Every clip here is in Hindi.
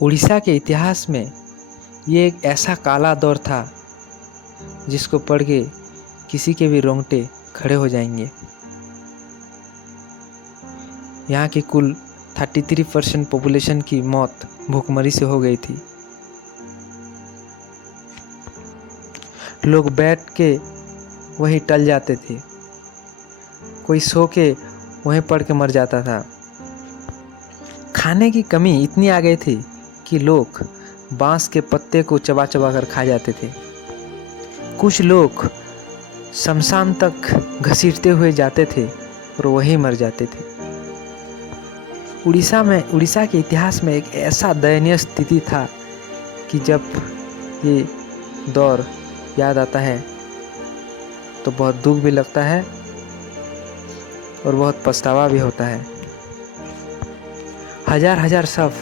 उड़ीसा के इतिहास में ये एक ऐसा काला दौर था जिसको पढ़ के किसी के भी रोंगटे खड़े हो जाएंगे। यहाँ की कुल 33% पॉपुलेशन की मौत भूखमरी से हो गई थी। लोग बैठ के वहीं टल जाते थे, कोई सो के वहीं पड़ के मर जाता था। खाने की कमी इतनी आ गई थी कि लोग बांस के पत्ते को चबा चबा कर खा जाते थे। कुछ लोग शमशान तक घसीटते हुए जाते थे और वहीं मर जाते थे। उड़ीसा के इतिहास में एक ऐसा दयनीय स्थिति था कि जब ये दौर याद आता है तो बहुत दुख भी लगता है और बहुत पछतावा भी होता है। हजार हजार शव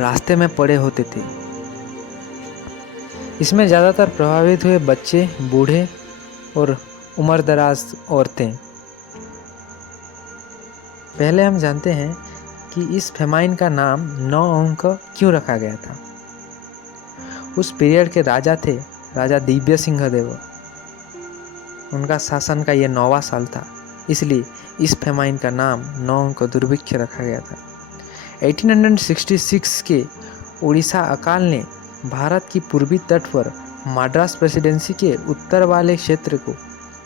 रास्ते में पड़े होते थे। इसमें ज़्यादातर प्रभावित हुए बच्चे, बूढ़े और उम्रदराज औरतें। पहले हम जानते हैं कि इस फेमाइन का नाम 9 अंक क्यों रखा गया था। उस पीरियड के राजा थे राजा दिव्य सिंह देव। उनका शासन का यह 9वां साल था, इसलिए इस फेमाइन का नाम 9 अंक दुर्भिक्ष रखा गया था। 1866 के उड़ीसा अकाल ने भारत की पूर्वी तट पर मद्रास प्रेसिडेंसी के उत्तर वाले क्षेत्र को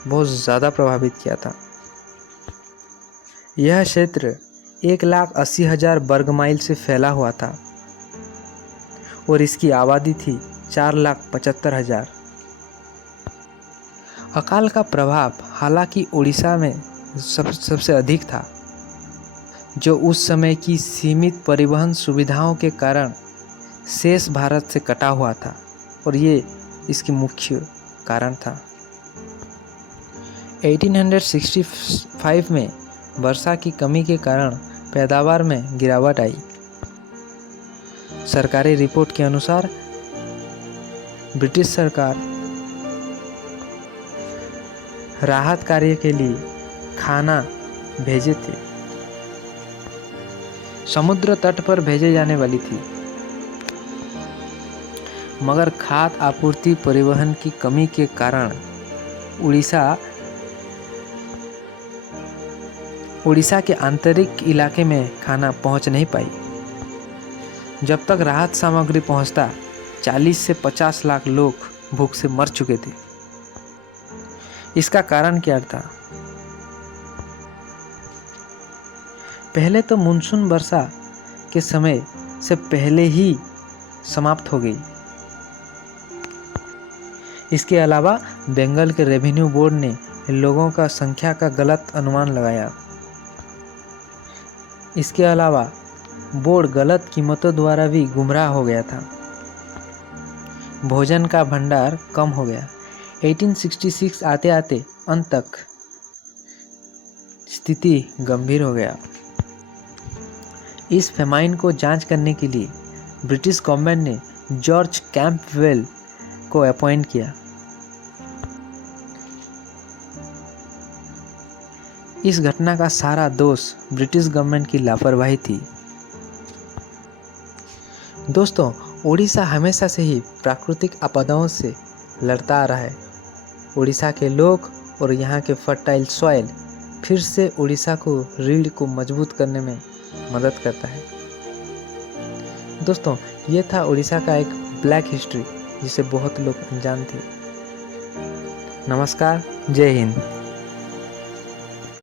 बहुत ज़्यादा प्रभावित किया था। यह क्षेत्र 1,80,000 वर्ग माइल से फैला हुआ था और इसकी आबादी थी 4,75,000। अकाल का प्रभाव हालांकि उड़ीसा में सबसे अधिक था, जो उस समय की सीमित परिवहन सुविधाओं के कारण शेष भारत से कटा हुआ था और ये इसकी मुख्य कारण था। 1865 में वर्षा की कमी के कारण पैदावार में गिरावट आई। सरकारी रिपोर्ट के अनुसार ब्रिटिश सरकार राहत कार्य के लिए खाना भेजे थे, समुद्र तट पर भेजे जाने वाली थी, मगर खाद्य आपूर्ति परिवहन की कमी के कारण उड़ीसा के आंतरिक इलाके में खाना पहुंच नहीं पाई। जब तक राहत सामग्री पहुंचता 40 से 50 लाख लोग भूख से मर चुके थे। इसका कारण क्या था? पहले तो मानसून वर्षा के समय से पहले ही समाप्त हो गई। इसके अलावा बंगाल के रेवेन्यू बोर्ड ने लोगों का संख्या का गलत अनुमान लगाया। इसके अलावा बोर्ड गलत कीमतों द्वारा भी गुमराह हो गया था। भोजन का भंडार कम हो गया। 1866 आते आते अंत तक स्थिति गंभीर हो गया। इस फेमाइन को जांच करने के लिए ब्रिटिश गवर्नमेंट ने जॉर्ज कैंपबेल को अपॉइंट किया। इस घटना का सारा दोष ब्रिटिश गवर्नमेंट की लापरवाही थी। दोस्तों, उड़ीसा हमेशा से ही प्राकृतिक आपदाओं से लड़ता आ रहा है। उड़ीसा के लोग और यहाँ के फर्टाइल सॉइल फिर से उड़ीसा को रीढ़ को मजबूत करने में मदद करता है। दोस्तों, ये था उड़ीसा का एक ब्लैक हिस्ट्री जिसे बहुत लोग अनजान थे। नमस्कार, जय हिंद।